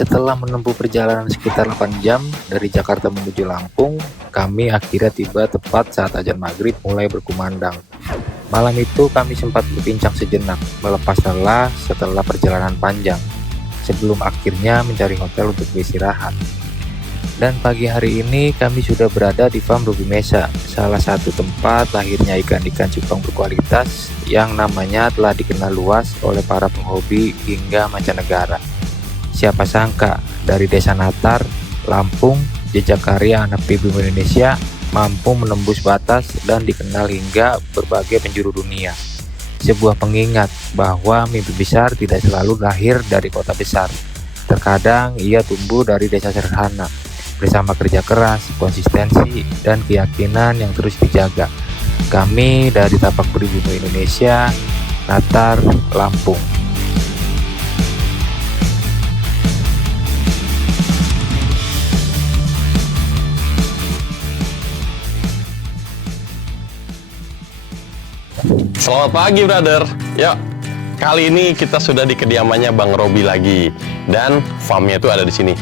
Setelah menempuh perjalanan sekitar 8 jam dari Jakarta menuju Lampung, kami akhirnya tiba tepat saat azan maghrib mulai berkumandang. Malam itu kami sempat berbincang sejenak, melepas lelah setelah perjalanan panjang, sebelum akhirnya mencari hotel untuk beristirahat. Dan pagi hari ini kami sudah berada di Farm Ruby Mesa, salah satu tempat lahirnya ikan-ikan cupang berkualitas yang namanya telah dikenal luas oleh para penghobi hingga mancanegara. Siapa sangka dari Desa Natar, Lampung, jejak karya anak pribumi Indonesia mampu menembus batas dan dikenal hingga berbagai penjuru dunia. Sebuah pengingat bahwa mimpi besar tidak selalu lahir dari kota besar. Terkadang ia tumbuh dari desa sederhana, bersama kerja keras, konsistensi, dan keyakinan yang terus dijaga. Kami dari Tapak Pribumi Indonesia, Natar, Lampung. Selamat pagi, brother. Yuk, kali ini kita sudah di kediamannya Bang Robi lagi, dan farmnya itu ada di sini.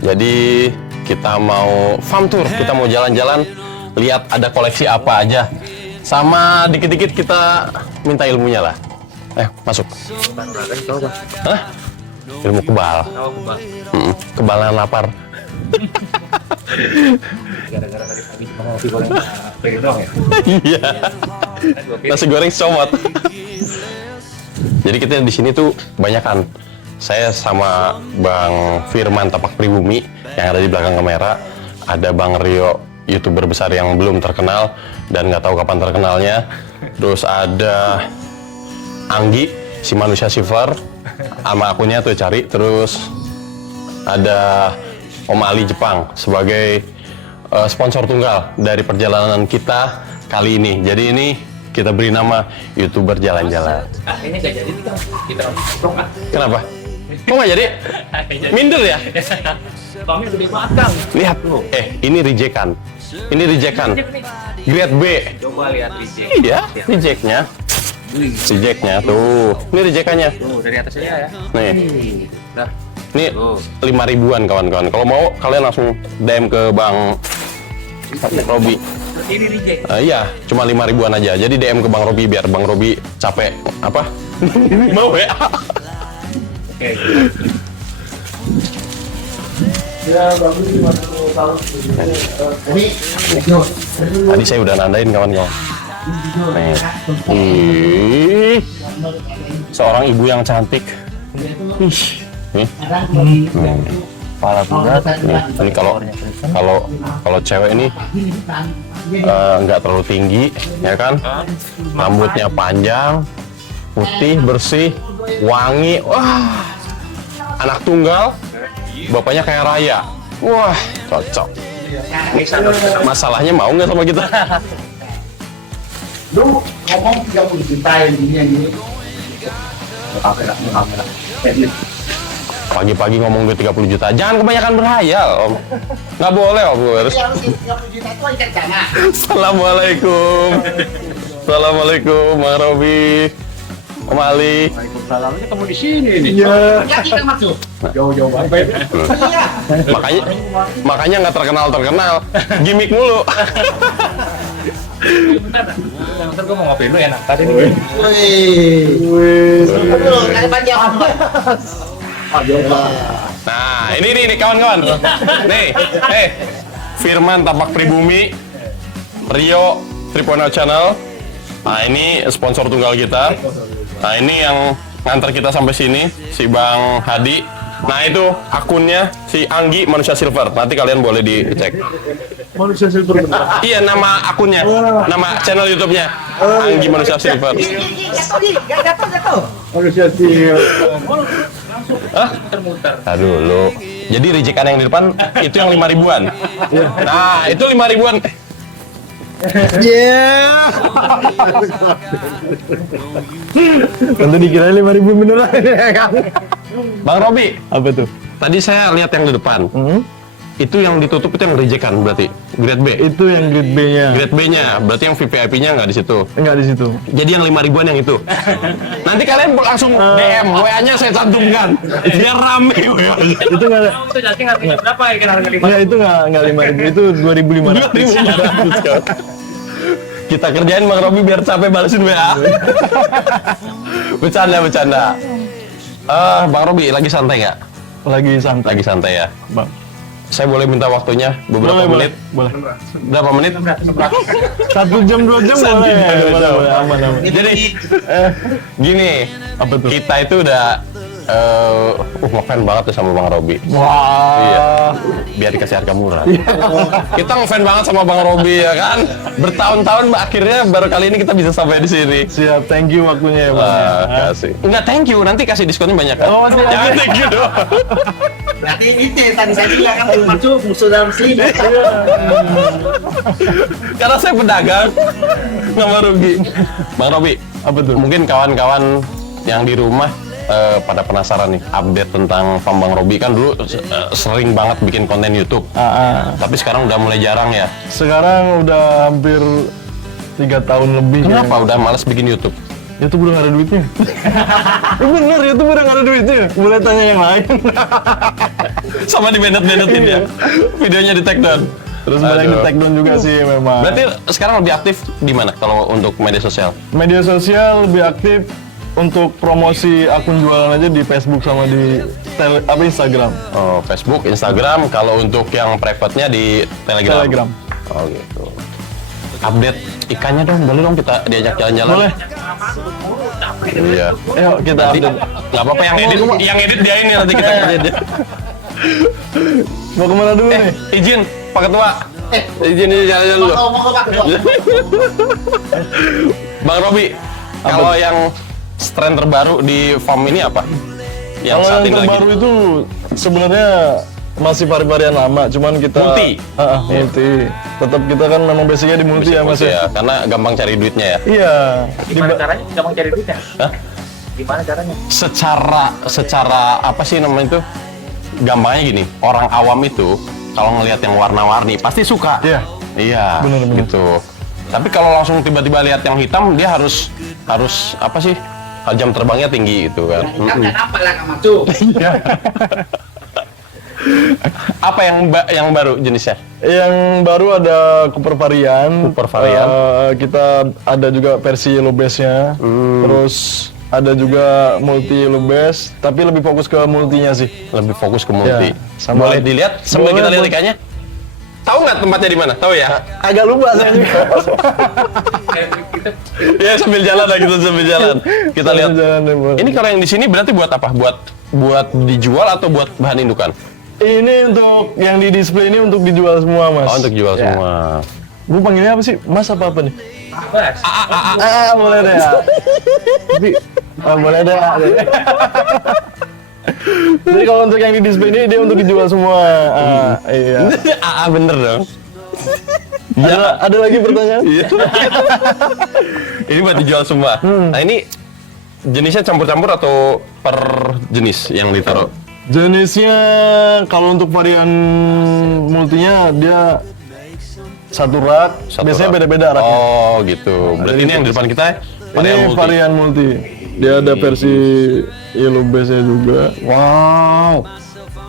Jadi kita mau farm tour, kita mau jalan-jalan, lihat ada koleksi apa aja, sama dikit-dikit kita minta ilmunya lah. Masuk. Hah? Ilmu kebal. Kebalan lapar. Gara-gara tadi pagi cuma ngopi goreng pengen dong ya? Iya. Nasi goreng somot. Jadi kita di sini tuh banyakan. Saya sama Bang Firman Tapak Pribumi yang ada di belakang kamera. Ada Bang Rio, YouTuber besar yang belum terkenal dan nggak tahu kapan terkenalnya. Terus ada Anggi, si manusia silver, sama akunnya tuh cari. Terus ada Om Ali Jepang sebagai sponsor tunggal dari perjalanan kita kali ini. Jadi ini kita beri nama YouTuber Jalan-Jalan. Ini gak jadi kita vlog ah. Kenapa? Kok nggak jadi? Minder ya? Kami gede banget Kang. Lihat, ini rejekan. Ini rejekan. Grade B. Coba lihat reject. Iya, rejeknya. Rejeknya tuh. Ini rejekannya. Tuh dari atas aja ya. Nih. Nah, Ini 5.000-an kawan-kawan. Kalau mau kalian langsung DM ke Bang Robi. ini reject. Iya, cuma 5.000-an aja. Jadi DM ke Bang Robi biar Bang Robi capek. Apa? Mau ya? Oke. Ya, bagus sih Tadi saya udah nandain kawan-kawan. Nih. Seorang ibu yang cantik. Nih. Kepala bulat. Ini kalau cewek ini nggak terlalu tinggi, ya kan? Rambutnya panjang, putih, bersih, wangi. Wah, anak tunggal, bapaknya kayak raya. Wah, cocok. Masalahnya mau nggak sama kita? Lu ngomong 30 juta yang gini. Kamera. Pagi-pagi ngomong duit 30 juta. Jangan kebanyakan berhayal, Om. Nggak boleh, Om. Harus. 30 juta itu ikan sana. Assalamualaikum. Assalamualaikum, Bang Robi. Om Ali. Waalaikumsalam. Ini ketemu di sini nih. Iya. Ya kita masuk. Jauh-jauh banget. Iya. Makanya nggak terkenal. Gimik mulu. Ntar gue mau ngopi dulu enak tadi nih. Aduh, ada panjang. Nah, ini kawan-kawan. Nih, Firman Tapak Pribumi, Rio 3.0 Channel. Nah, ini sponsor tunggal kita. Nah, ini yang ngantar kita sampai sini, si Bang Hadi. Nah, itu akunnya si Anggi Manusia Silver. Nanti kalian boleh dicek. Manusia silver. Iya, nama akunnya, nama channel YouTube-nya Anggi Manusia Silver. Jatuh. Manusia silver. Hah? Aduh, lu. Jadi rejekan yang di depan itu yang 5.000-an. Nah, itu 5.000-an. Tentu dikira 5.000 beneran ya kan? Bang Robi, Apa tuh? tadi saya lihat yang di depan. Itu yang ditutup itu yang reject kan berarti? Grade B? Itu yang grade B-nya. Grade B-nya, berarti yang VVIP-nya nggak di situ. Enggak di situ. Jadi yang 5 ribuan yang itu. Nanti kalian langsung DM, WA-nya saya cantumkan. Biar rame WA-nya. Itu enggak ada. Itu jadi harganya berapa ya kan harga 5? Enggak, itu enggak 5.000, itu 2.500. Kita kerjain Bang Robi biar capek balesin WA. Bercanda. Bang Robi lagi santai nggak? Lagi santai. Lagi santai ya. Bang. Saya boleh minta waktunya beberapa menit? Boleh. Berapa menit? 1 jam 2 jam boleh. Boleh, aman. Jadi gini, Apa tuh? kita itu udah ngefan banget tuh sama Bang Robi. Wah. Iya. Biar dikasih harga murah. Kita ngefan banget sama Bang Robi ya kan. Bertahun-tahun akhirnya baru kali ini kita bisa sampai di sini. Siap, thank you waktunya ya, Bang. Kasih. Enggak thank you, nanti kasih diskonnya banyak kan. Oh, siap. Jangan thank you doang. Berarti itu yang tadi saya bilang kan masuk musuh dalam selimut. Karena saya pedagang, nggak mau rugi. Bang Robi, Apa tuh? mungkin kawan-kawan yang di rumah pada penasaran nih update tentang farm Bang Robi. Kan dulu sering banget bikin konten YouTube, tapi sekarang udah mulai jarang ya. Sekarang udah hampir 3 tahun lebih. Kenapa udah males bikin YouTube? YouTube udah gak ada duitnya. Bener, YouTube udah gak ada duitnya. Boleh tanya yang lain. Sama dibenet-benetin ya. Videonya di take down. Terus banyak di take down juga sih memang. Berarti sekarang lebih aktif di mana kalau untuk media sosial? Media sosial lebih aktif untuk promosi akun jualan aja di Facebook sama di Instagram. Oh, Facebook, Instagram. Kalau untuk yang private-nya di Telegram. Telegram. Oh gitu. Update ikannya dong, boleh dong kita diajak jalan-jalan. Boleh. Iya. Ayo kita Nanti update. nggak apa-apa yang edit dia ini nanti kita kerjain dia. Mau kemana dulu nih? Izin Pak Ketua. Izin jalan-jalan dulu. Bang Robi, kalau yang strain terbaru di farm ini apa? Yang Kalau saat yang ini terbaru lagi itu sebenarnya masih varian lama, cuman kita Multi? multi. Tetap kita kan memang basicnya di multi ya Mas ya. karena gampang cari duitnya ya. Iya. Gimana caranya? Gampang cari duitnya? Hah? Gimana caranya? Secara apa sih namanya itu? Gampangnya gini, orang awam itu kalau ngelihat yang warna-warni pasti suka. Iya. Iya, Bener. gitu. Tapi kalau langsung tiba-tiba lihat yang hitam, dia harus apa sih? Jam terbangnya tinggi gitu kan. Kenapa lah nggak masuk? Apa yang baru jenisnya? Yang baru ada Cooper varian. Cooper varian. Kita ada juga versi yellow base-nya. Terus ada juga multi yellow base, tapi lebih fokus ke multinya sih. Lebih fokus ke multi. Ya, sama- Boleh dilihat sambil Boleh, kita lihat boleh. ikannya? Tahu nggak tempatnya di mana? Tahu ya? Agak lupa saya juga. Ya sambil jalan lah kita sambil jalan. Kita lihat. Jalan deh, boleh. Ini kalau yang di sini berarti buat apa? Buat dijual atau buat bahan indukan? Ini untuk yang di display ini untuk dijual semua, Mas. Oh, untuk jual Ya. semua. Bu panggilnya apa sih? Mas apa nih? Bas. Boleh deh ya. Tapi, boleh deh. Jadi kalau untuk yang di display ini dia untuk dijual semua. Iya. Bener dong. Ada lagi pertanyaan? Iya. Ini buat dijual semua. Nah ini jenisnya campur-campur atau per jenis yang ditaruh? Jenisnya kalau untuk varian multinya dia satu rak. Biasanya rak. beda-beda raknya. Oh gitu. Berarti ini yang di depan kita Ini varian multi. Dia ada versi yellow base-nya juga. Wow.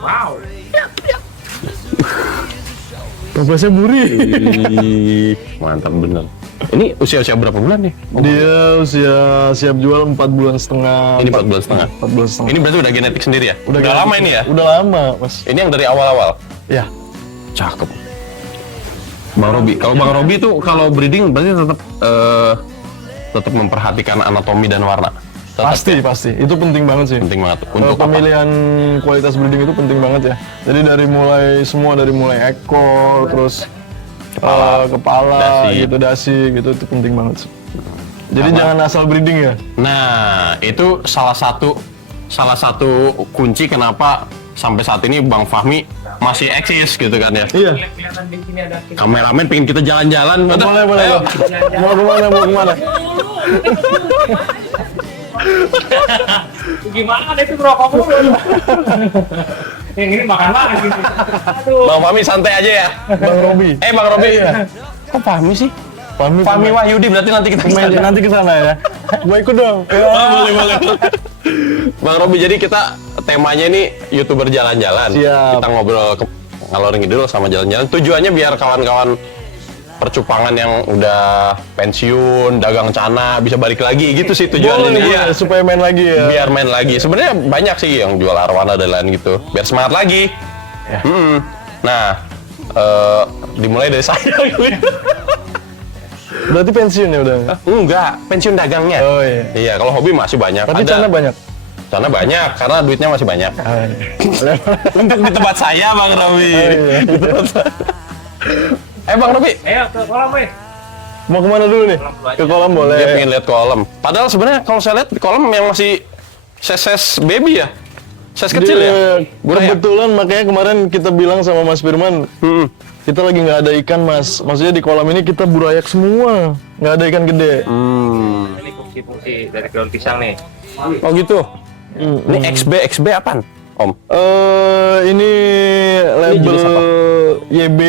Wow. Topesnya buri. Ih, mantap bener. Ini usia-usia berapa bulan nih? Dia usia siap jual 4 bulan setengah. Ini 4 bulan setengah. 4 bulan setengah. Ini berarti udah genetik sendiri ya? Udah genetik lama ini ya? Udah lama, Mas. Ini yang dari awal-awal? Ya. Cakep. Bang Robi, kalau Bang Robi itu kalau breeding berarti tetap memperhatikan anatomi dan warna. Tetap ya? Pasti. Itu penting banget sih. Penting banget. Untuk Untuk apa? pemilihan kualitas breeding itu penting banget ya. Jadi dari mulai ekor, terus kepala, dasi. dasi gitu itu penting banget sih. Jadi Apa? jangan asal breeding ya. Nah, itu salah satu kunci kenapa sampai saat ini Bang Fahmi masih eksis gitu kan ya. Iya. Kelihatan di sini ada. Kameramen pengen kita jalan-jalan. Udah, Boleh. ayo. Mau kemana? Gimana itu bro kamu? Yang ini makan lagi gini. Aduh. Bang Fahmi santai aja ya. Bang Robi. Bang Robi. Kok Fahmi sih? Fahmi Wahyudi berarti nanti kita nanti ke sana ya. Gua ikut dong. boleh. Bang Robi, jadi kita temanya ini YouTuber jalan-jalan. Siap. Kita ngobrol ngalor ngidul sama jalan-jalan. Tujuannya biar kawan-kawan percupangan yang udah pensiun, dagang cana bisa balik lagi gitu sih tujuannya. Boleh, supaya main lagi ya. Biar main lagi. Sebenarnya banyak sih yang jual arwana dan lain gitu. Biar semangat lagi. Ya. Nah, dimulai dari saya gitu. Berarti pensiun ya udah? Enggak, pensiun dagangnya. Oh iya. Iya, kalau hobi masih banyak. Tapi cana banyak? Cana banyak, karena duitnya masih banyak. Oh, iya. Untuk di tempat saya, Bang Robi. Di tempat saya. Bang Robi. Ayo ke kolam, weh. Mau kemana dulu nih? Ke kolam boleh. Dia pengen lihat kolam. Padahal sebenarnya kalau saya lihat di kolam yang masih ses baby ya. Ses kecil ya. Kebetulan makanya kemarin kita bilang sama Mas Firman, kita lagi nggak ada ikan Mas. Maksudnya di kolam ini kita burayak semua, nggak ada ikan gede. Ini fungsi-fungsi dari daun pisang nih. Oh gitu. Ini XB apaan, Om? Ini label YB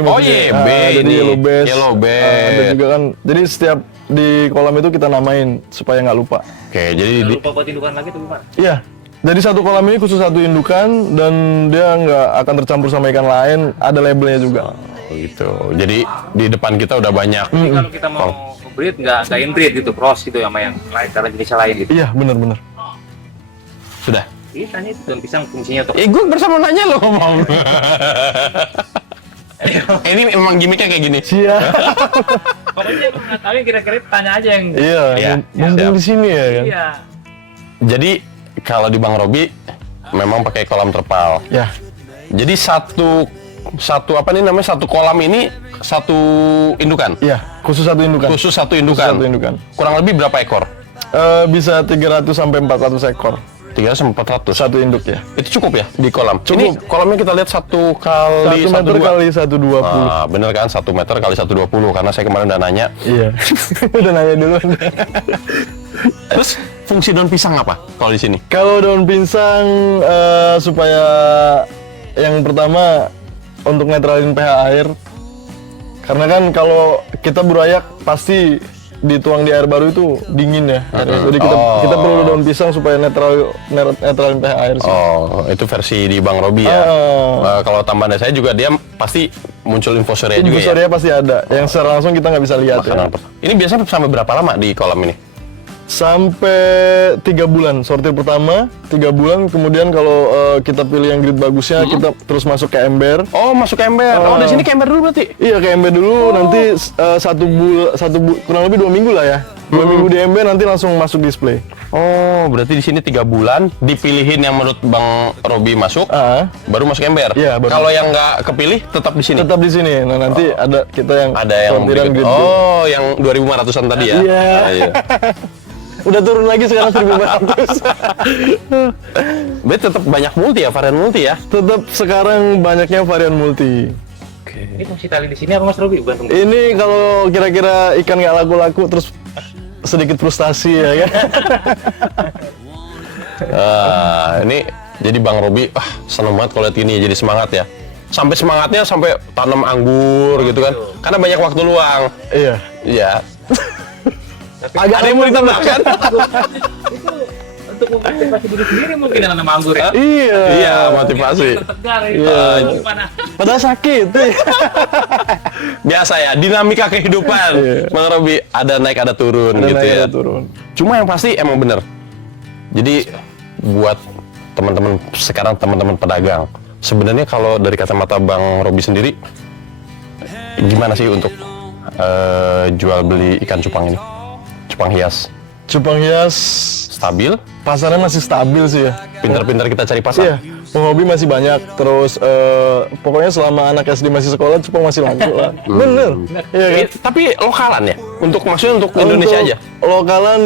Oh maksudnya. YB, Jadi ini yellow bass. Yellow bass. Ada juga kan. Jadi setiap di kolam itu kita namain supaya nggak lupa. Oke, jadi Jangan lupa buat indukan lagi tuh, Pak. Iya. Jadi satu kolam ini khusus satu indukan dan dia nggak akan tercampur sama ikan lain. Ada labelnya juga. gitu. Jadi di depan kita udah banyak. Jadi kalau kita mau breed nggak inbreed gitu, cross gitu sama yang lain karena jenisnya lain gitu. Iya, benar-benar. Sudah. Kita nih daun pisang fungsinya untuk Gue bersama nanya lo ngomong. Ini emang gimmicknya kayak gini. Siap. pokoknya emang nggak tahu yang kira-kira tanya aja yang Iya, Iya, mumpung siap. di sini ya kan. iya. Jadi kalau di Bang Robi memang pakai kolam terpal. Ya. Jadi satu apa nih namanya, satu kolam ini satu indukan. Iya, khusus satu indukan. Khusus satu indukan. Satu indukan. Kurang lebih berapa ekor? Bisa 300 sampai 400 ekor 300 400. satu induk ya. Itu cukup ya di kolam? Cukup. Ini kolamnya kita lihat 1 kali 1 meter 1,2. kali 120. Ah, bener kan, 1 meter kali 120, karena saya kemarin udah nanya. Iya. Udah nanya dulu. Terus fungsi daun pisang apa kalau di sini? Kalau daun pisang supaya yang pertama untuk netralin pH air. Karena kan kalau kita burayak pasti dituang di air baru itu dingin ya. Jadi kita perlu daun pisang supaya netralin pH air sih. Oh, itu versi di Bang Robi ya. Kalau tambahan saya juga dia pasti muncul infusoria juga ya. Infusoria pasti ada. Yang secara langsung kita nggak bisa lihat ya. Ini biasanya sampai berapa lama di kolam ini? Sampai 3 bulan. Sortir pertama 3 bulan. Kemudian kalau kita pilih yang grade bagusnya, kita terus masuk ke ember. Oh, masuk ke ember. Oh, di sini ke ember dulu berarti? Iya, ke ember dulu. Nanti kurang lebih 2 minggu lah ya. 2 minggu di ember, nanti langsung masuk display. Oh, berarti di sini 3 bulan dipilihin yang menurut Bang Robi masuk, baru masuk ember. Iya, baru. Kalau yang nggak kepilih tetap di sini. Tetap di sini. Nah, nanti ada kita yang Ada yang sortiran berikut. grade. Oh, yang 2.500-an tadi ya? Iya. Iya. Udah turun lagi sekarang 1.400. Berarti tetap banyak multi ya, varian multi ya? Tetap sekarang banyaknya varian multi. Ini fungsi tali di sini apa Mas Robi? Bukan tunggu. Ini kalau kira-kira ikan nggak laku-laku terus sedikit frustasi ya kan. Ini jadi Bang Robi, seneng banget kalau lihat gini, jadi semangat ya. Sampai semangatnya sampai tanam anggur gitu kan, karena banyak waktu luang. Iya. Iya. Agak Ada yang mau ditambahkan? Itu untuk memotivasi diri sendiri mungkin yang nanam anggur ya. Iya. Iya, motivasi. Tegar Iya. gimana? Padahal sakit. Biasa ya, dinamika kehidupan. Bang Robi, ada naik ada turun Dan gitu naik ya. ada turun. Cuma yang pasti emang bener. Jadi buat teman-teman sekarang, teman-teman pedagang, sebenarnya kalau dari kacamata Bang Robi sendiri, gimana sih untuk jual beli ikan cupang ini? Cupang hias Cupang hias stabil, pasarnya masih stabil sih ya. pintar-pintar kita cari pasar. Iya, penghobi masih banyak. Terus pokoknya selama anak SD masih sekolah, cupang masih laku lah. Bener. Iya kan? Tapi lokalan ya? Maksudnya untuk Indonesia Untuk aja? Lokalan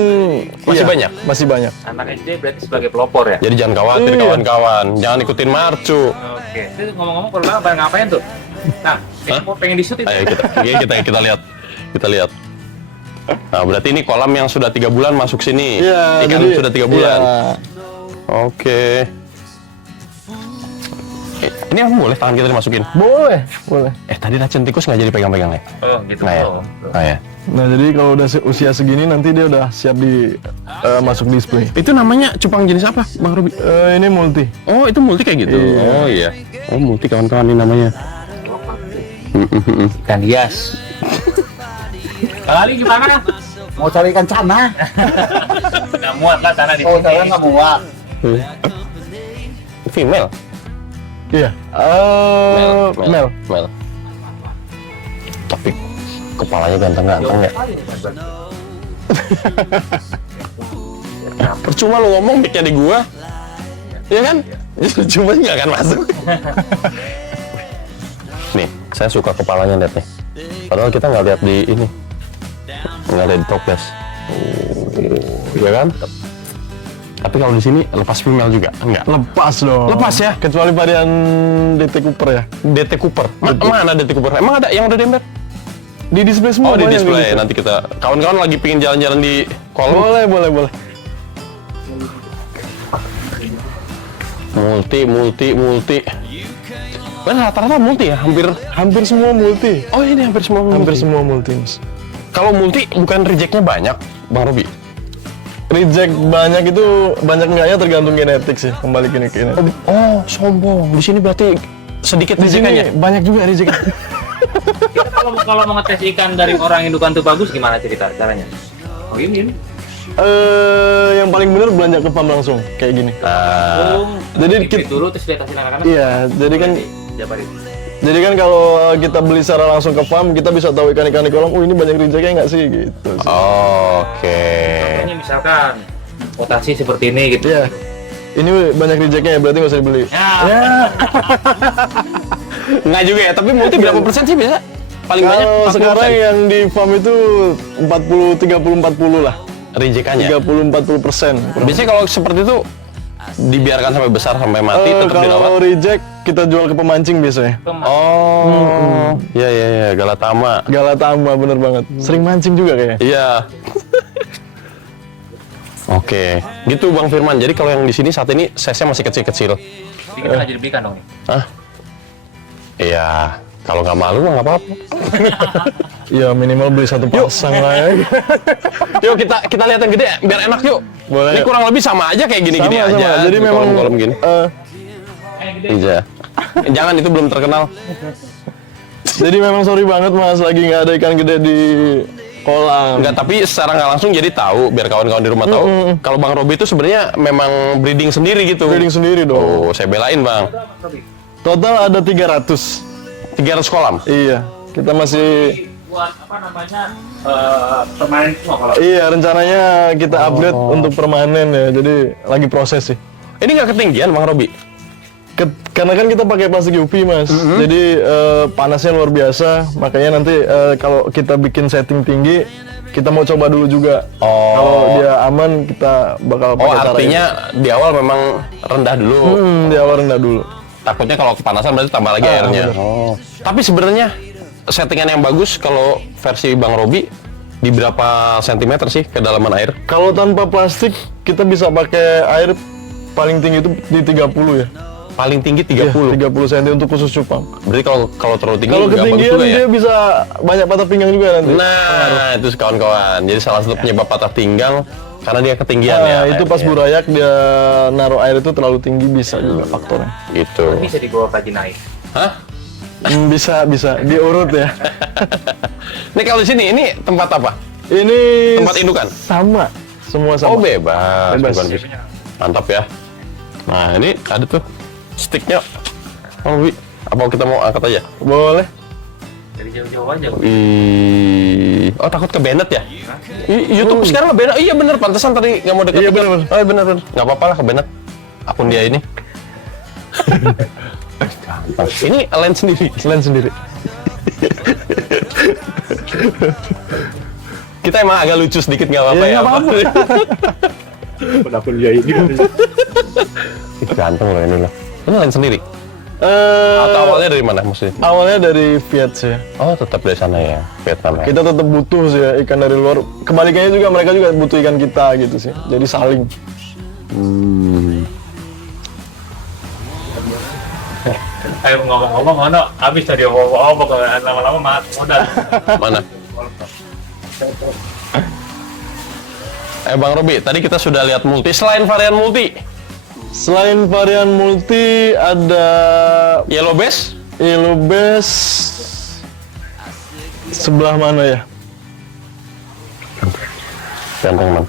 Masih iya, banyak? Masih banyak. Anak SD berarti sebagai pelopor ya. Jadi jangan khawatir Iya. kawan-kawan, jangan ikutin marcu. Oke. Itu ngomong-ngomong kalau pada ngapain tuh? Nah, ini mau pengen di-shoot itu. Ayo kita lihat. Kita lihat. Nah, berarti ini kolam yang sudah 3 bulan masuk sini. Iya, Ikan jadi sudah 3 bulan. iya. Oke. Ini apa boleh tangan kita dimasukin? Boleh, boleh. Tadi racun tikus nggak jadi pegang-pegang ya? Oh, gitu. Nggak ya? Oh ya. Nah, jadi kalau udah usia segini nanti dia udah siap masuk display. Itu namanya cupang jenis apa, Bang Robi? Ini multi. Oh, itu multi kayak gitu? Iya. Oh iya. Oh, multi kawan-kawan ini namanya. Ikan hias. Kali gimana? Mau cari ikan cana? Nggak muat lah sana di Oh, sini. saya nggak muat. Female? Iya. Mel. Mel. Tapi kepalanya ganteng-ganteng ya. Percuma lu ngomong mic-nya di gua. Iya kan? Percuma nggak akan masuk. Nih, saya suka kepalanya lihat nih. Padahal kita nggak lihat di ini. Nggak lihat di toples. Iya kan? Tapi kalau di sini lepas female juga? Enggak. Lepas dong. Lepas ya? Kecuali varian DT Cooper ya. DT Cooper. Mana DT Cooper? Emang ada yang udah dembet? Di display semua. Oh, di banyak display. gitu. Nanti kita kawan-kawan lagi pingin jalan-jalan di kolam. Boleh. Multi. Kan rata-rata multi ya, Hampir semua multi. Oh, ini hampir semua multi. Hampir semua multi, Mas. Kalau multi bukan rejectnya banyak, Bang Robi. Reject banyak itu banyak enggaknya tergantung genetik sih, kembali ke genetik. Oh, sombong. Di sini berarti sedikit Di sini rejectnya. banyak juga reject. Kita kalau mau ngetes ikan dari orang indukan tuh bagus gimana caranya? Oh ini. Yang paling benar belanja ke farm langsung kayak gini. Jadi Jadi dulu terus lihat hasil anak-anak. Iya, jadi kan Jabarin. Jadi kan kalau kita beli secara langsung ke farm, kita bisa tahu ikan-ikan di kolam, oh ini banyak rejectnya nggak sih gitu. Oke. Contohnya misalkan potasi seperti ini gitu. Iya. Ini banyak rejectnya ya, berarti nggak usah dibeli. Ya. Nggak juga ya, tapi multi berapa persen sih biasa? Paling banyak Kalau 40%. sekarang yang di farm itu 40 lah. Rejekannya. 30-40%. Biasanya kalau seperti itu dibiarkan sampai besar sampai mati tetap dirawat. Kalau reject kita jual ke pemancing biasanya. Oh, iya, Galatama. Galatama bener banget. Sering mancing juga kayaknya. Iya. Oke, gitu Bang Firman. Jadi kalau yang di sini saat ini size-nya masih kecil-kecil. Bikin aja dibelikan dong. Hah? Iya. Kalau nggak malu mah nggak apa-apa. Iya minimal beli satu pasang lah ya. Yuk kita lihat yang gede biar enak yuk. Boleh. Ini kurang lebih sama aja kayak gini-gini Sama, aja. Jadi di memang kolom gini. Iya. Jangan itu belum terkenal. Jadi memang sorry banget Mas, lagi nggak ada ikan gede di kolam. Enggak, tapi secara nggak langsung jadi tahu biar kawan-kawan di rumah tahu. Kalau Bang Robi itu sebenarnya memang breeding sendiri gitu. Breeding sendiri dong. Oh, saya belain Bang. Total ada 300. 300 kolam. Iya, kita masih Buat apa namanya permanen semua kalau. iya rencananya kita upgrade untuk permanen ya. Jadi lagi proses sih. Ini nggak ketinggian Bang Robi? Karena kan kita pakai plastik UV Mas, jadi panasnya luar biasa. Makanya nanti kalau kita bikin setting tinggi, kita mau coba dulu juga. Kalau dia aman, kita bakal pakai cara Artinya di awal memang rendah dulu. ini. Di awal rendah dulu. Takutnya kalau kepanasan berarti tambah lagi airnya. bener. Tapi sebenarnya settingan yang bagus kalau versi Bang Robi di berapa sentimeter sih kedalaman air? Kalau tanpa plastik, kita bisa pakai air paling tinggi itu di 30 ya. Paling tinggi Iya, 30. 30 cm untuk khusus cupang. Berarti kalau terlalu tinggi Kalau nggak bagus ketinggian juga ya. dia bisa banyak patah pinggang juga nanti. Nah, itu kawan-kawan. Jadi salah satu penyebab patah pinggang karena dia ketinggian ya. Itu pas airnya. burayak dia naruh air itu terlalu tinggi bisa juga faktornya. Gitu. Bisa dibawa kaji naik. Hah? Bisa diurut ya. Ini kalau di sini ini tempat apa? Ini Tempat indukan? sama, semua sama. Oh, bebas. Bebas. Bukan bisa. Mantap ya. Nah, ini ada tuh sticknya. Oh, Wi. Apa kita mau angkat aja? Boleh. Dari jauh-jauh aja. Oh, takut ke Bennett ya? YouTube sekarang nge Bennett. Iya bener, pantesan tadi nggak mau deket. Iya, bener. Oh iya, bener. Nggak apa-apa lah ke Bennett. Akun dia ini. Ini lens sendiri. Lens sendiri. Kita emang agak lucu sedikit nggak apa-apa Iya, ya. nggak apa-apa. Penakut dia ini. Ganteng loh ini loh. Ini lens sendiri. Atau awalnya dari mana maksudnya? Awalnya dari Viet sih. Oh, tetap dari sana ya, Vietnam ya. Kita tetap butuh sih ya ikan dari luar. Kebalikannya juga mereka juga butuh ikan kita gitu sih. Jadi saling. Ayo ngomong-ngomong, ono habis tadi ngomong lama-lama modal. Mana? Bang Robi, tadi kita sudah lihat multi. Selain varian multi, Selain varian multi ada yellow base, yellow base sebelah mana ya? ganteng man.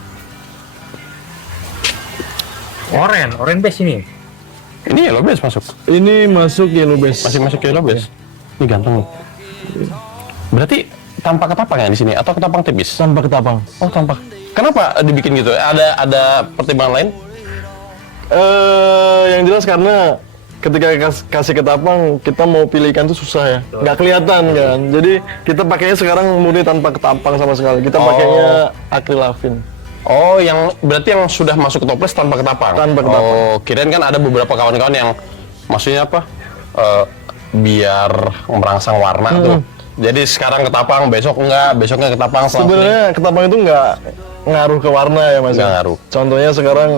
Oren base ini. Ini yellow base masuk. Ini masuk yellow base. Masih masuk yellow base. Ini ganteng nih. Berarti tanpa ketapang ya di sini atau ketapang tipis? Tanpa ketapang. Oh, tanpa. Kenapa dibikin gitu? Ada pertimbangan lain? Yang jelas karena ketika kasih ketapang kita mau pilih ikan tuh susah ya, nggak kelihatan kan. Jadi kita pakainya sekarang murni tanpa ketapang sama sekali. Kita pakainya akrilavin. Oh, yang berarti yang sudah masuk ke toples tanpa ketapang? Tanpa ketapang. Oh, kirain kan ada beberapa kawan-kawan yang maksudnya apa? Biar merangsang warna tuh. Jadi sekarang ketapang, besok enggak, besoknya ketapang. Sebenarnya ketapang itu nggak ngaruh ke warna ya mas. Nggak ngaruh. Contohnya sekarang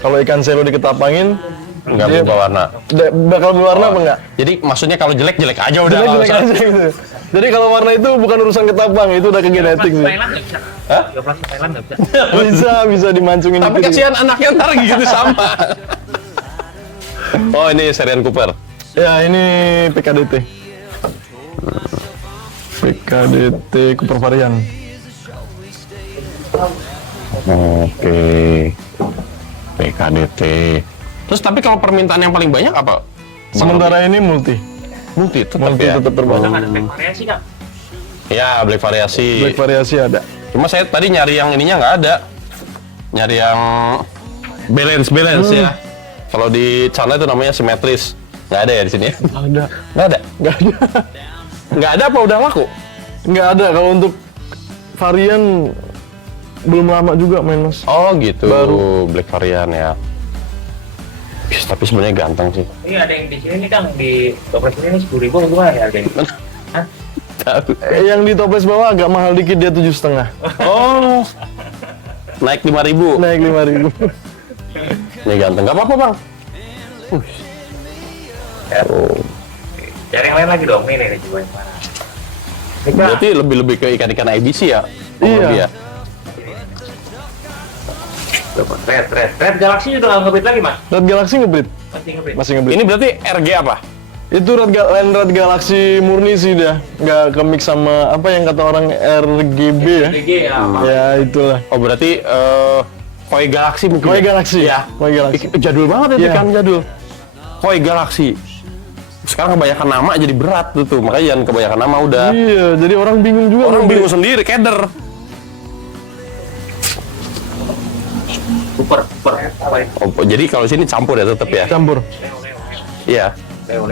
kalau ikan selo diketapangin Nggak dia berubah warna. bakal berwarna apa enggak? Jadi maksudnya kalau jelek aja udah. nggak Jelek-jelek usah. aja gitu. Jadi kalau warna itu bukan urusan ketapang, itu udah ke genetik sih. Thailand nggak bisa. Hah? Plastik Thailand nggak bisa. Bisa dimancungin Tapi dikit. kasihan anaknya ntar gitu sama. Oh, ini Syrian Cooper. Ya ini PKDT. PKDT Cooper varian. Oke. PKDT. Terus tapi kalau permintaan yang paling banyak apa? Sementara ini multi. Multi tetap Multi ya. tetap Masa terbaik. nggak ada black variasi kak? Ya, black variasi. Black variasi ada. Cuma saya tadi nyari yang ininya nggak ada. Nyari yang balance ya. Kalau di channel itu namanya simetris. Nggak ada ya di sini? Ada. Nggak ada. Nggak ada. Nggak ada apa udah laku? Nggak ada. Kalau untuk varian belum lama juga main mas. Oh gitu. Baru. Black varian ya. Wih, tapi sebenarnya ganteng sih. Iya ada yang di sini nih kang di toples ini 10.000 gimana ya harganya? Hah? Yang di toples bawah agak mahal dikit, dia 7,5. Oh. Naik 5.000. Naik 5.000. Ini ganteng. Nggak apa-apa bang. Cari yang lain lagi dong, ini nih coba yang mana? Ini Kak. Berarti lebih ke ikan-ikan IBC ya? Oh, Iya. lebih ya? Coba, Red Galaxy udah nggak ngebit lagi mas? Red Galaxy ngebreed. Masih ngebit? Masih ngebreed. Ini berarti RG apa? Itu Red Galaxy murni sih dia. Nggak ke-mix sama apa yang kata orang RGB ya. DG ya, Pak. Ya itulah. Oh berarti Koi Galaxy mungkin? Koi ya? Galaxy. Iya. Koi Galaxy. Jadul banget itu Iya. kan jadul. Koi Galaxy. Sekarang kebanyakan nama jadi berat tuh, makanya jangan kebanyakan nama udah. Iya, jadi orang bingung juga. Orang mau bingung beli. sendiri, keder. Super. Apa ini? Oh, jadi kalau sini campur ya tetap ya? Campur. Iya. Leo.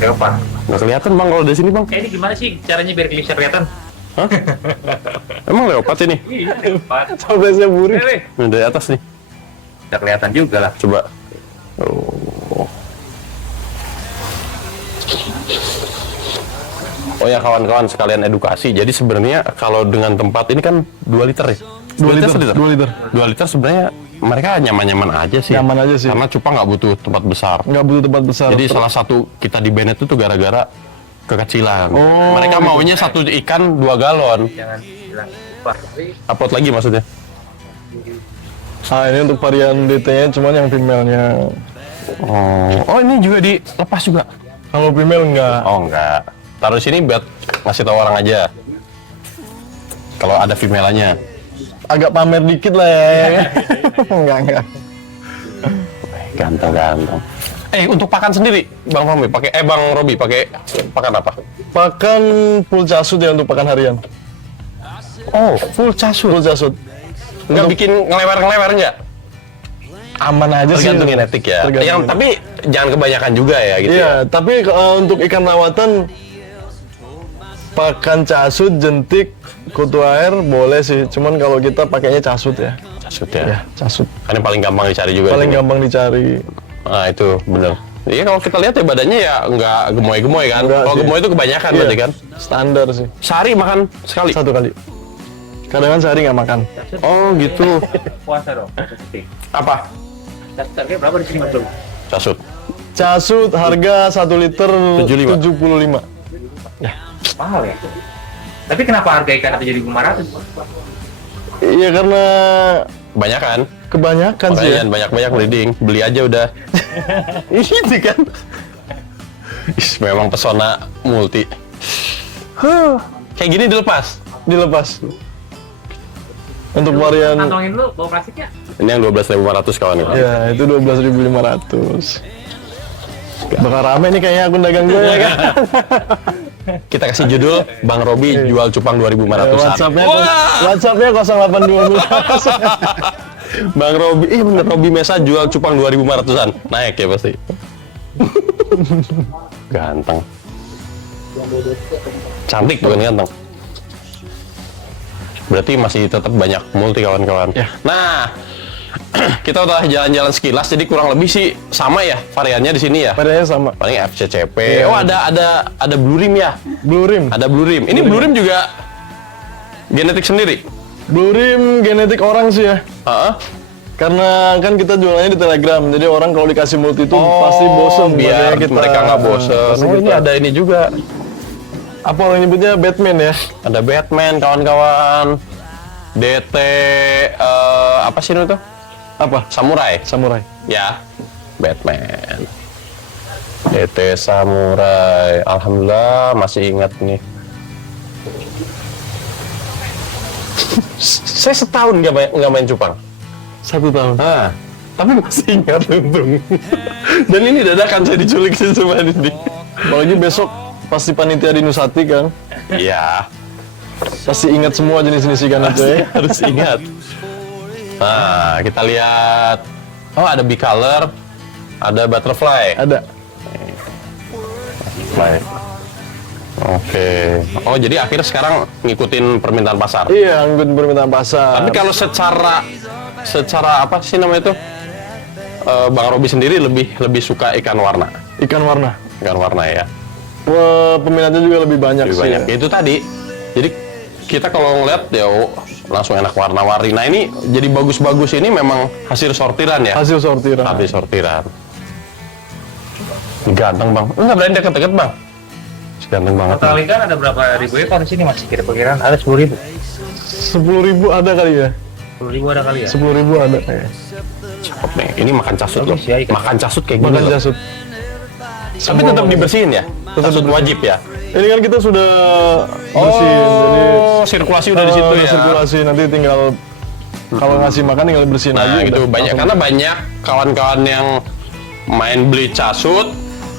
Leopard. Nggak kelihatan bang kalau dari sini bang. Ini gimana sih caranya biar kelihatan? Hah? Emang leopard ini? Iya, Leopard. Toplesnya buri. Ini dari atas nih. Udah kelihatan juga lah. Coba. Oh. Oh ya kawan-kawan sekalian edukasi. Jadi sebenarnya kalau dengan tempat ini kan 2 liter ya? 2 liter. 2 liter. 2 liter sebenarnya mereka nyaman-nyaman aja sih. Nyaman aja sih. Karena cupang nggak butuh tempat besar. Nggak butuh tempat besar. Jadi salah satu kita di Bennett itu gara-gara kekecilan. Oh, Mereka gitu. maunya satu ikan 2 galon. Jangan bilang Pak. Upload lagi maksudnya? Ini untuk varian DT-nya, cuman yang female-nya. Oh ini juga dilepas juga? Kalau female enggak. Oh enggak. Taruh sini buat ngasih tahu orang aja. Kalau ada female-nya. Agak pamer dikit lah ya. Enggak. Ganteng. Untuk pakan sendiri, Bang Robi pakai pakan apa? Pakan full casut ya untuk pakan harian. Oh, full casut. Full casut. Nggak bikin ngelewer nggak? Aman aja sih. Tergantung genetik ya. Tergantung. Yang tapi jangan kebanyakan juga ya gitu. Iya, Ya. tapi untuk ikan rawatan pakan casut, jentik, kutu air boleh sih. Cuman kalau kita pakainya casut ya. Casut ya. Ya, casut. Kan yang paling gampang dicari juga. Paling di sini. gampang dicari. Nah itu bener. Iya kalau kita lihat ya badannya ya nggak gemoy-gemoy kan. Enggak Kalau sih. gemoy itu kebanyakan Iya, berarti kan. Standar sih. Sehari makan sekali. 1 kali. Kadang kan sehari nggak makan. Oh gitu. Puasa dong, puasa putih. Apa? Harganya berapa di sini mas? Casut. Casut harga 1 liter 75. 75. Mahal ya. Tapi kenapa harga ikan itu jadi 500? Iya karena Banyak kan? kebanyakan sih ya. Makanya banyak-banyak breeding. Beli aja udah. Ini kan. Memang pesona multi. Kayak gini dilepas. Dilepas. Untuk varian Kantongin dulu bawa plastiknya. Ini yang 12.500 kawan. ya itu 12.500. Bakal rame nih kayaknya akun dagang gue ya kan. Kita kasih judul Bang Robi jual cupang 2.500-an. WhatsApp-nya 0820. Bang Robi, bener Robi Mesa jual cupang 2.500-an. Naik ya pasti. Ganteng. Cantik bukan ganteng. Berarti masih tetap banyak multi kawan-kawan. Ya. Nah, kita udah jalan-jalan sekilas, jadi kurang lebih sih sama ya variannya di sini ya. Padahal sama. Paling FCCP. Iya. Oh ada Blue Rim ya. Blue Rim. Ada Blue Rim. Ini Blue Rim juga genetik sendiri. Blue Rim genetik orang sih ya. Heeh. Karena kan kita jualannya di Telegram, jadi orang kalau dikasih multi itu pasti bosen. Biar makanya mereka nggak bosen. pasti Oh, ini kita- ada ini juga. apa orang nyebutnya Batman ya? Ada Batman kawan-kawan. DT apa sih itu? Apa? Samurai. Samurai. Ya, Batman. DT Samurai. Alhamdulillah masih ingat nih. Saya setahun nggak main cupang. 1 tahun. Ah, tapi masih ingat untung. Dan ini dadakan saya diculik sih sama ini. Apalagi besok pasti panitia di Nusati kan. Iya, Pasti ingat semua jenis-jenis ikan itu ya. harus ingat. Nah, kita lihat. Oh, ada bicolor, ada butterfly. Ada. Baik. Oke. Oh, jadi akhirnya sekarang ngikutin permintaan pasar. Iya, ngikutin permintaan pasar. Tapi kalau secara apa sih namanya itu? Bang Robi sendiri lebih suka ikan warna. Ikan warna. Ikan warna ya. Peminatnya juga lebih banyak Lebih sih. banyak. Ya. Itu tadi. Jadi kita kalau ngeliat ya langsung enak warna-warni. Nah, ini jadi bagus-bagus ini memang hasil sortiran ya. Hasil sortiran. Habis sortiran. Ganteng bang. Enggak berani deket-deket bang. Ganteng banget. Total ikan ada berapa ribu ekor di sini masih kira-kira ada 10.000. 10.000 ada kali ya? 10.000 ada kali ya. 10.000 ada kayaknya. Cakep nih. Ini makan casut loh. Bagus ya, ikan. Makan casut kayak gini Makan loh. jasut. Tapi tetap dibersihin ya. Casut wajib ya. Ini kan kita sudah bersihin, jadi Sirkulasi udah di situ udah ya. sirkulasi nanti tinggal kalau ngasih makan tinggal bersihin aja. Nah gitu udah. banyak Langsung- karena banyak kawan-kawan yang main beli casut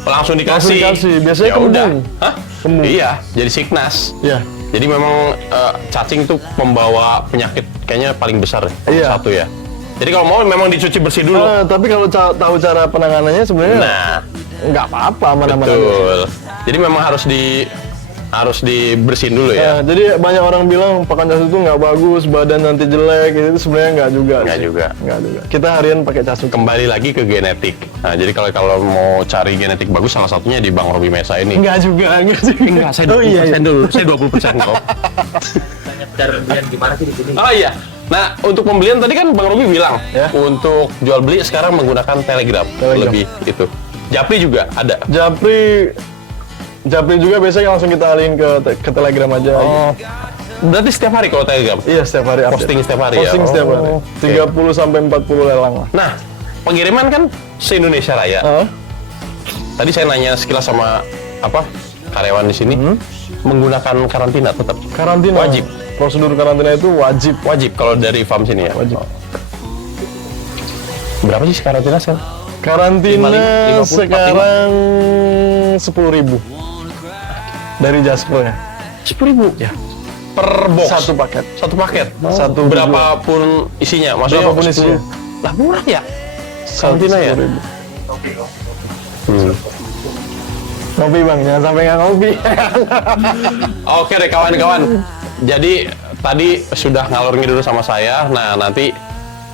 langsung dikasih. Langsung dikasih. Biasanya Ya udah. kembung. Hah? Kembung. Iya, jadi sickness. Iya. Jadi memang cacing tuh pembawa penyakit kayaknya paling besar Iya. satu ya. Jadi kalau mau memang dicuci bersih dulu. Tapi kalau tahu cara penanganannya sebenarnya Nah, nggak apa-apa aman-aman aja. betul. Jadi memang harus dibersihin dulu ya. Jadi banyak orang bilang pakan casut itu nggak bagus, badan nanti jelek, itu sebenarnya nggak juga. Nggak sih. juga. Nggak juga. Kita harian pakai casut. Kembali lagi ke genetik. Nah, jadi kalau mau cari genetik bagus salah satunya di Bang Robi Mesa ini. Nggak juga. Enggak, saya 20% Oh, iya, iya. dulu. Saya 20% kok. Tanya cara pembelian gimana sih di sini? Oh iya. Nah, untuk pembelian tadi kan Bang Robi bilang Ya. untuk jual beli sekarang menggunakan Telegram. Telegram. Lebih itu. Japri juga ada. Japri juga biasanya langsung kita alihin ke Telegram aja. Oh. Berarti setiap hari kalau Telegram. Iya, setiap hari update. Posting setiap hari ya? Posting setiap hari. Oh, 30 sampai 40 lelang lah. Nah, pengiriman kan se-Indonesia Raya. Hah? Tadi saya nanya sekilas sama karyawan di sini menggunakan karantina tetap. Karantina. Wajib. Prosedur karantina itu wajib. Wajib kalau dari farm sini ya. Wajib. Berapa sih karantina sekarang? Karantina 50, sekarang 10.000 dari Jasper ya. 10.000 ya. Per box. Satu paket. Satu paket. Satu Berapapun isinya. Maksudnya Berapapun 10. isinya. Lah murah ya. Karantina ya. 10.000. Ngopi bang, jangan sampai nggak ngopi. Oke deh kawan-kawan. Jadi tadi sudah ngalor ngidul sama saya. Nah nanti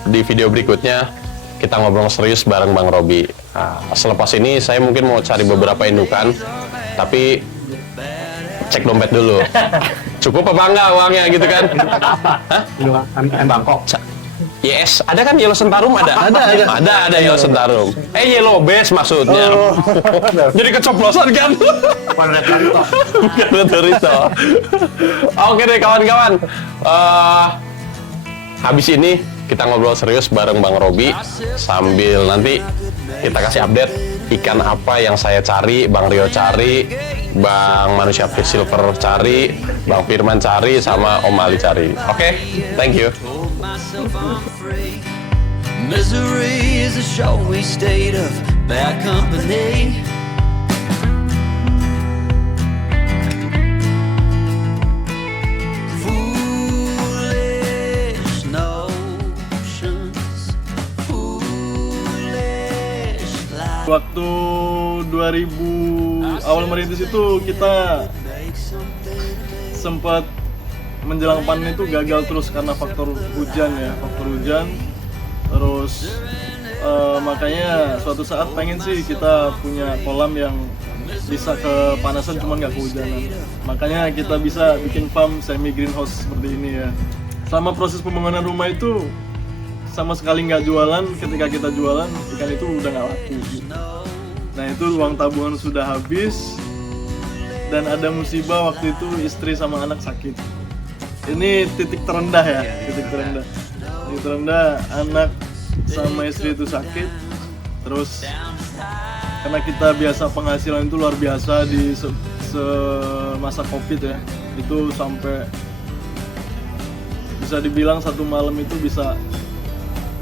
di video berikutnya kita ngobrol serius bareng Bang Robi. Nah, selepas ini saya mungkin mau cari beberapa indukan, tapi cek dompet dulu. Cukup apa enggak uangnya gitu kan? Hah? Bangkok. Yes, ada kan Yellow Sentarum ada? Ada Yellow Sentarum. Yellow Base maksudnya. Jadi keceplosan kan? Bukan Red Barito. Bukan Dorito. Oke deh kawan-kawan. Habis ini kita ngobrol serius bareng Bang Robi sambil nanti kita kasih update ikan apa yang saya cari, Bang Rio cari, Bang Manusia Fish Silver cari, Bang Firman cari, sama Om Ali cari. Oke, thank you. Misery is a showy state of bad company. Foolish notions, foolish lies. Waktu 2000 awal merintis itu kita sempat menjelang panen itu gagal terus karena faktor hujan. Terus makanya suatu saat pengen sih kita punya kolam yang bisa kepanasan cuman nggak kehujanan. Makanya kita bisa bikin farm semi greenhouse seperti ini ya. Selama proses pembangunan rumah itu sama sekali nggak jualan. Ketika kita jualan ikan itu udah nggak laku. Nah itu uang tabungan sudah habis dan ada musibah waktu itu istri sama anak sakit. Ini titik terendah ya, titik terendah anak sama istri itu sakit. Terus karena kita biasa penghasilan itu luar biasa di semasa Covid ya, itu sampai bisa dibilang satu malam itu bisa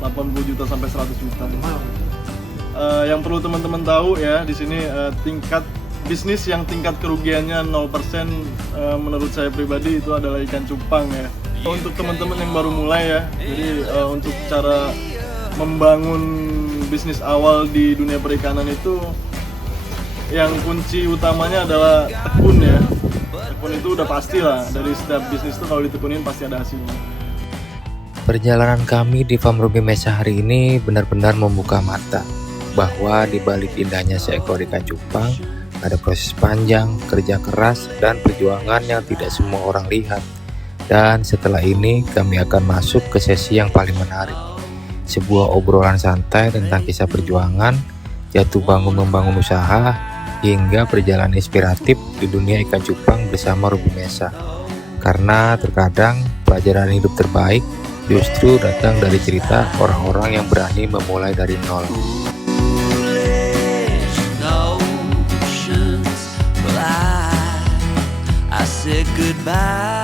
80 juta sampai 100 juta. Yang perlu teman-teman tahu ya di sini tingkat bisnis yang tingkat kerugiannya 0% menurut saya pribadi itu adalah ikan cupang ya. Untuk teman-teman yang baru mulai ya, jadi untuk cara membangun bisnis awal di dunia perikanan itu yang kunci utamanya adalah tekun ya. Tekun itu udah pasti lah, dari setiap bisnis itu kalau ditekunin pasti ada hasilnya. Perjalanan kami di Farm Ruby Mesa hari ini benar-benar membuka mata bahwa di balik indahnya seekor ikan cupang ada proses panjang, kerja keras, dan perjuangan yang tidak semua orang lihat. Dan setelah ini kami akan masuk ke sesi yang paling menarik. Sebuah obrolan santai tentang kisah perjuangan, jatuh bangun membangun usaha, hingga perjalanan inspiratif di dunia ikan cupang bersama Ruby Mesa. Karena terkadang pelajaran hidup terbaik justru datang dari cerita orang-orang yang berani memulai dari nol. I said goodbye.